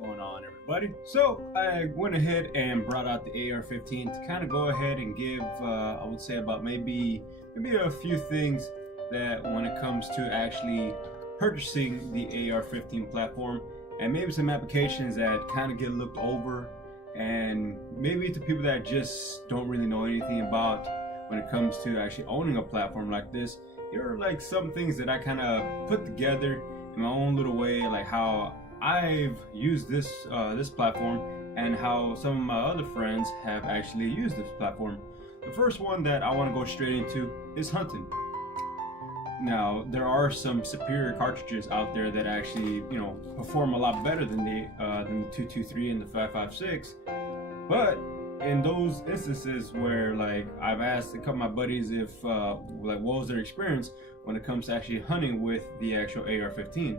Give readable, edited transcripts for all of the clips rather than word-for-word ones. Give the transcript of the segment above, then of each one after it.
going on, everybody? So I went ahead and brought out the AR-15 to kind of go ahead and give, I would say, about maybe a few things that when it comes to actually purchasing the AR-15 platform, and maybe some applications that kind of get looked over, and maybe to people that just don't really know anything about when it comes to actually owning a platform like this. Here are like some things that I kind of put together in my own little way, like how I've used this this platform and how some of my other friends have actually used this platform. The first one that I want to go straight into is hunting. Now, there are some superior cartridges out there that actually, perform a lot better than the 223 and the 556. But in those instances where, like, I've asked a couple of my buddies if, what was their experience when it comes to actually hunting with the actual AR-15,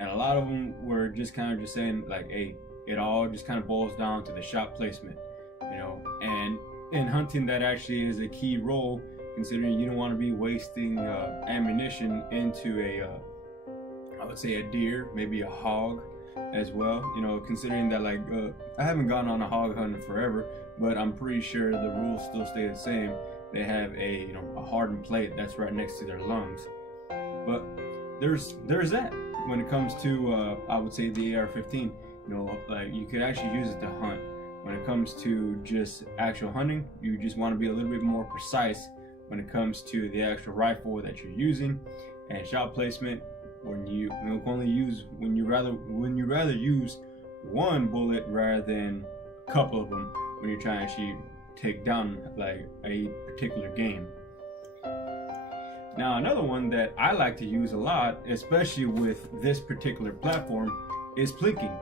and a lot of them were just kind of just saying, like, hey, it all just kind of boils down to the shot placement, and in hunting that actually is a key role, considering you don't want to be wasting ammunition into I would say a deer, maybe a hog as well. Considering that, like, I haven't gone on a hog hunt in forever, but I'm pretty sure the rules still stay the same. They have a hardened plate that's right next to their lungs. But there's that when it comes to I would say the AR-15. Like, you could actually use it to hunt. When it comes to just actual hunting, you just want to be a little bit more precise when it comes to the actual rifle that you're using, and shot placement. When you rather use one bullet rather than a couple of them when you're trying to actually take down like a particular game. Now, another one that I like to use a lot, especially with this particular platform, is plinking.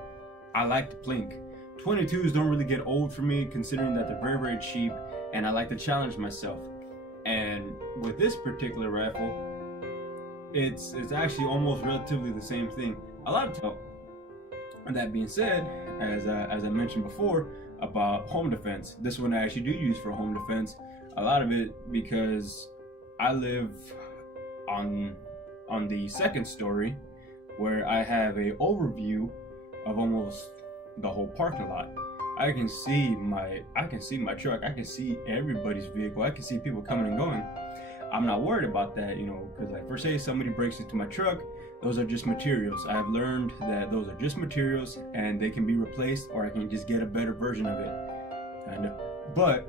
I like to plink. 22s don't really get old for me, considering that they're very, very cheap, and I like to challenge myself. And with this particular rifle, it's actually almost relatively the same thing. A lot of time. And that being said, as I mentioned before about home defense, this one I actually do use for home defense. A lot of it because I live on the second story, where I have a overview of almost the whole parking lot. I can see my truck. I can see everybody's vehicle. I can see people coming and going. I'm not worried about that, because, like, for say somebody breaks into my truck, those are just materials. I have learned that those are just materials and they can be replaced, or I can just get a better version of it. But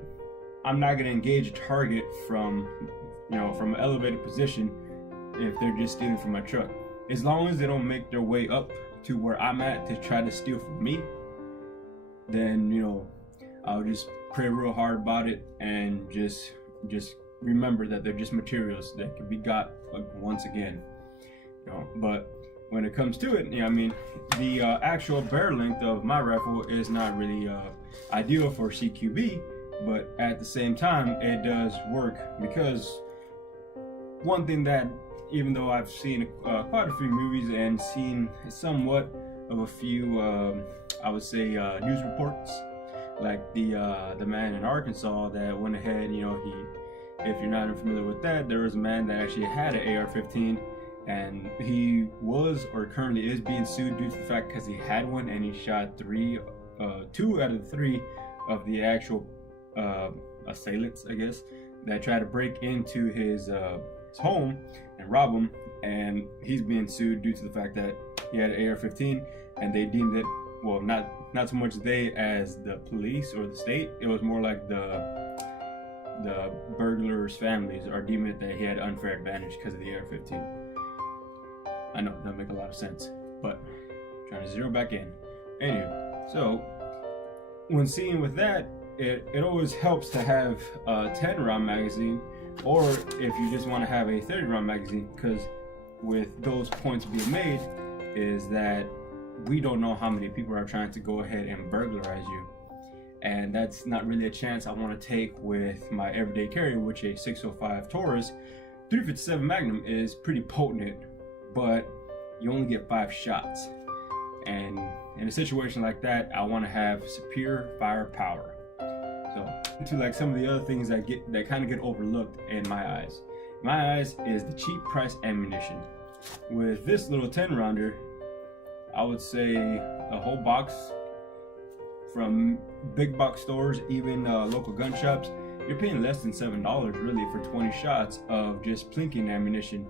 I'm not going to engage a target from an elevated position if they're just stealing from my truck. As long as they don't make their way up to where I'm at to try to steal from me, then I'll just pray real hard about it and just remember that they're just materials that can be got once again. But when it comes to it, the actual barrel length of my rifle is not really ideal for CQB, but at the same time it does work, because one thing that, even though I've seen quite a few movies and seen somewhat of a few I would say news reports, like the man in Arkansas that went ahead, if you're not familiar with that, there was a man that actually had an AR-15, and he was, or currently is, being sued due to the fact because he had one and he shot 2 out of the 3 of the actual assailants, I guess, that tried to break into his home and rob him, and he's being sued due to the fact that he had an AR-15, and they deemed it, well, not so much they as the police or the state, it was more like the burglars' families are deeming it that he had unfair advantage because of the AR-15. I know, that make a lot of sense, but trying to zero back in. Anyway, so when seeing with that, it always helps to have a 10-round magazine, or if you just want to have a 30-round magazine, because with those points being made is that we don't know how many people are trying to go ahead and burglarize you, and that's not really a chance I want to take with my everyday carry, which a 605 Taurus 357 Magnum is pretty potent, but you only get 5 shots, and in a situation like that, I want to have superior firepower. So, to like some of the other things that kind of get overlooked in my eyes. My eyes is the cheap price ammunition. With this little 10 rounder, I would say a whole box from big box stores, even local gun shops, you're paying less than $7 really for 20 shots of just plinking ammunition,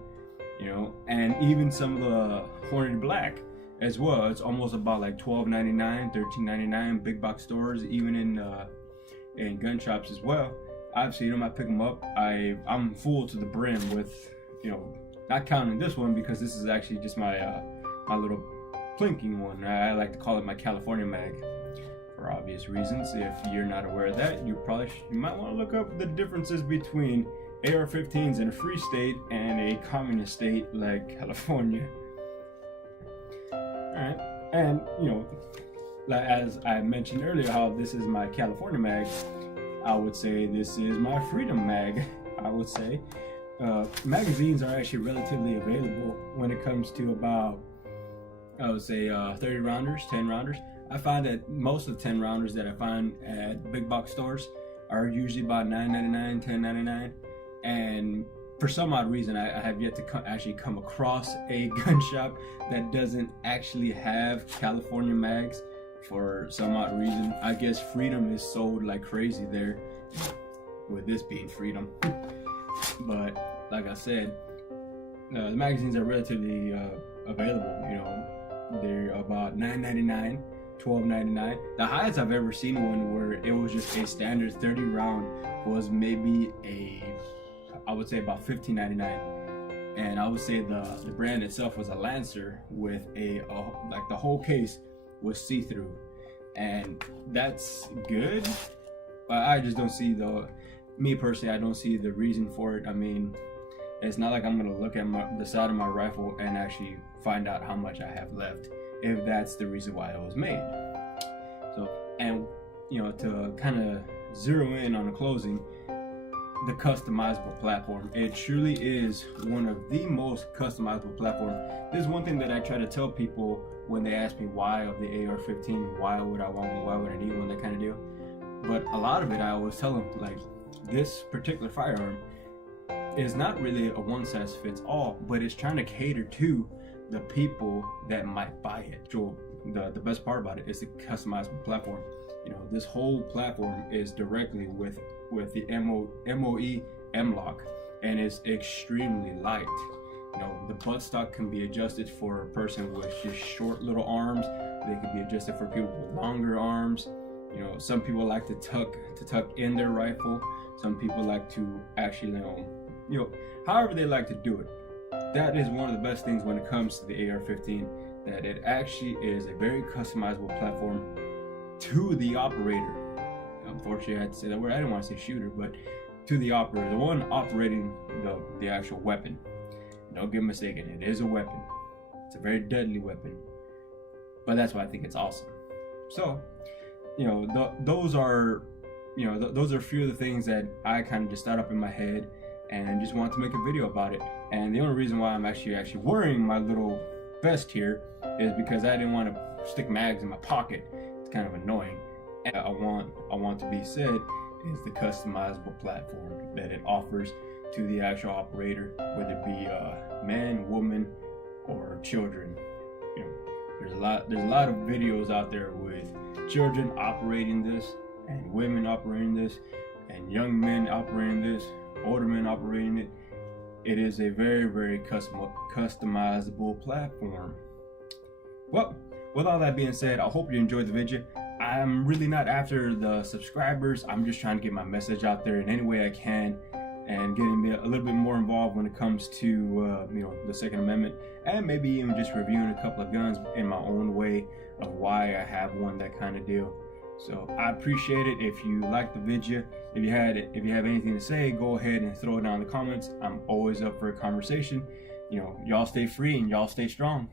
you know. And even some of the Hornady Black as well, it's almost about like $12.99, $13.99 big box stores, even in gun shops as well. I've seen them, I pick them up. I'm full to the brim with, you know, not counting this one because this is actually just my my little plinking one. I like to call it my California mag for obvious reasons. If you're not aware of that, you might want to look up the differences between AR-15s in a free state and a communist state like California. Alright, and you know, as I mentioned earlier, how this is my California mag, I would say this is my freedom mag. I would say magazines are actually relatively available when it comes to about, I would say 30 rounders, 10 rounders. I find that most of the 10 rounders that I find at big box stores are usually about $9.99, $10.99, and for some odd reason I have yet to actually come across a gun shop that doesn't actually have California mags for some odd reason. I guess Freedom is sold like crazy there, with this being Freedom. But like I said, the magazines are relatively available, you know. They're about $9.99, $12.99. The highest I've ever seen one where it was just a standard 30 round was maybe I would say about $15.99. And I would say the brand itself was a Lancer with like the whole case was see-through, and that's good. But I just don't see me personally, I don't see the reason for it. I mean, it's not like I'm gonna look at the side of my rifle and actually find out how much I have left, if that's the reason why it was made. So, and you know, to kind of zero in on the closing, the customizable platform, it truly is one of the most customizable platforms. This is one thing that I try to tell people when they ask me why of the AR-15, why would I want one, why would I need one, that kind of deal. But a lot of it I always tell them, like, this particular firearm is not really a one size fits all, but it's trying to cater to the people that might buy it. So the best part about it is the customizable platform. You know, this whole platform is directly with the MOE M-LOK, and it's extremely light. You know, the buttstock can be adjusted for a person with just short little arms. They can be adjusted for people with longer arms. You know, some people like to tuck in their rifle. Some people like to actually, you know, however they like to do it. That is one of the best things when it comes to the AR-15, that it actually is a very customizable platform to the operator. Unfortunately, I had to say that word. I didn't want to say shooter, but to the operator, the one operating the actual weapon. Don't get mistaken, it is a weapon. It's a very deadly weapon, but that's why I think it's awesome. So, you know, those are a few of the things that I kind of just thought up in my head and just wanted to make a video about it. And the only reason why I'm actually wearing my little vest here is because I didn't want to stick mags in my pocket. It's kind of annoying. And I want to be said is the customizable platform that it offers to the actual operator, whether it be man, woman, or children. You know, there's a lot of videos out there with children operating this, and women operating this, and young men operating this, older men operating it. It is a very, very customizable platform. Well, with all that being said, I hope you enjoyed the video. I'm really not after the subscribers. I'm just trying to get my message out there in any way I can, and getting me a little bit more involved when it comes to you know, the Second Amendment, and maybe even just reviewing a couple of guns in my own way of why I have one, that kind of deal. So I appreciate it. If you liked the video, if you have anything to say, go ahead and throw it down in the comments. I'm always up for a conversation. You know, y'all stay free and y'all stay strong.